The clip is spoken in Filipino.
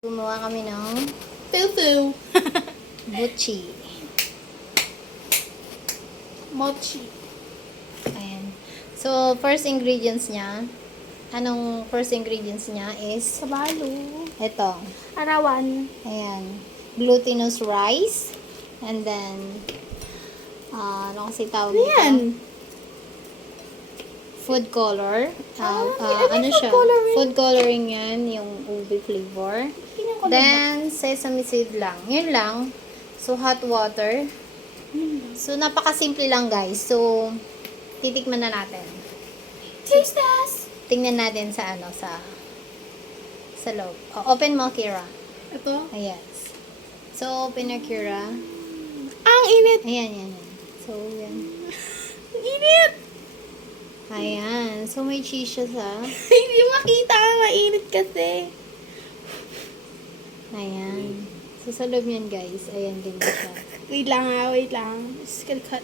Gumawa kami ng Fufu. buchi. Mochi. Ayan. So, first ingredients niya, anong first ingredients niya is Sabalo. ito. Arawan. Ayan. Glutinous rice. And then, ano kasi tawag Ano nito? yan? Food color. May Ano food siya? coloring. Food coloring yan, yung ube flavor. Then, sesame seed lang. Yun lang. So, hot water. So, napakasimple lang, guys. So, titikman na natin. Taste test. Tingnan natin sa sa loob. Oh, open mo, Kira. Ito? Yes. So, open na, Kira. Ang init. Ayan, yan, yan. So, yan. Init. Ayan. So, may cheese siya sa... Hindi makita ang mainit kasi. Ayan. So, sa loob yan, guys. Ayan, ganyan siya. Wait lang ha, wait lang. Just gonna cut.